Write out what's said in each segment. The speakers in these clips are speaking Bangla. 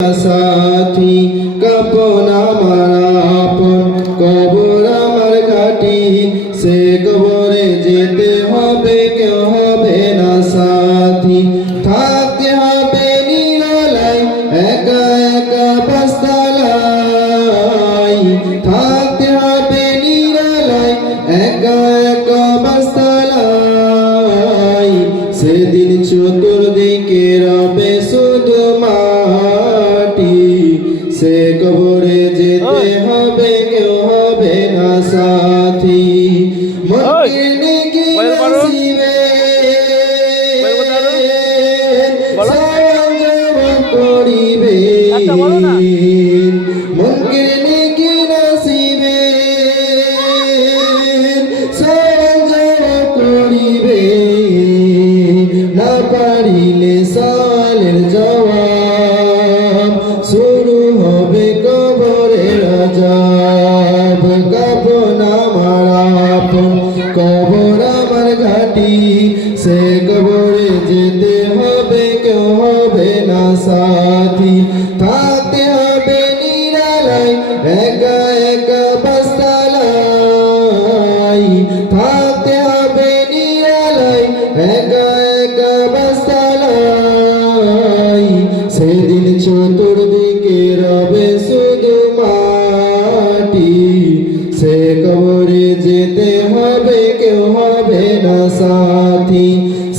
সাথী কাপন আমার আপন কবর আমার ঘাটি সে কবরে যেতে হবে কেউ হবে না সাথী থাকতে হবে নিরালাই একা একা বাস্তালাই থাকতে হবে নিরালাই একা একা বাস্তালাই সেদিন চতুর্দিকে রবে শুধু মাটি সে কবরে যেতে হবে কেউ হবে না সাথী মনকে নেকি নসিবে সওয়াব করিবে মনকে নেকি নসিবে সওয়াব করিবে না পারিলে সওয়ালের জবাব শুরু হবে কবরের আযাব কাপন আমার আপন কবর আমার ঘাটি সে কবরে যেতে হবে কেউ হবে না সাথী থাকতে হবে নিরালাই একা একা বাস্তালাই থাকতে হবে নিরালাই একা একা বাস্তালাই সেদিন চতুর্দিকে রবে শুধু মাটি সে কবরে যেতে হবে কেউ হবে না সাথী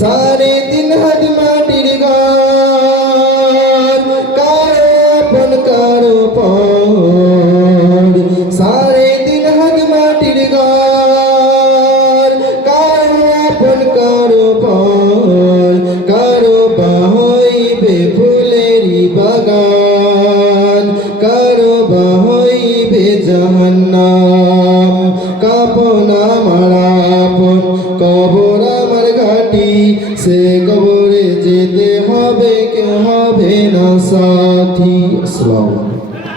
3.5 হাত মাটির ঘর কারো আপন কারো পর 3.5 হাত মাটির ঘর কারো আপন কারো পর কারো বা হইবে ফুলেরই বাগান কারো বা হইবে জাহান্নাম কাপন আমার আপন কবর আমার ঘাটি সে কবরে যেতে হবে কেউ হবে না সাথী। আসসালামু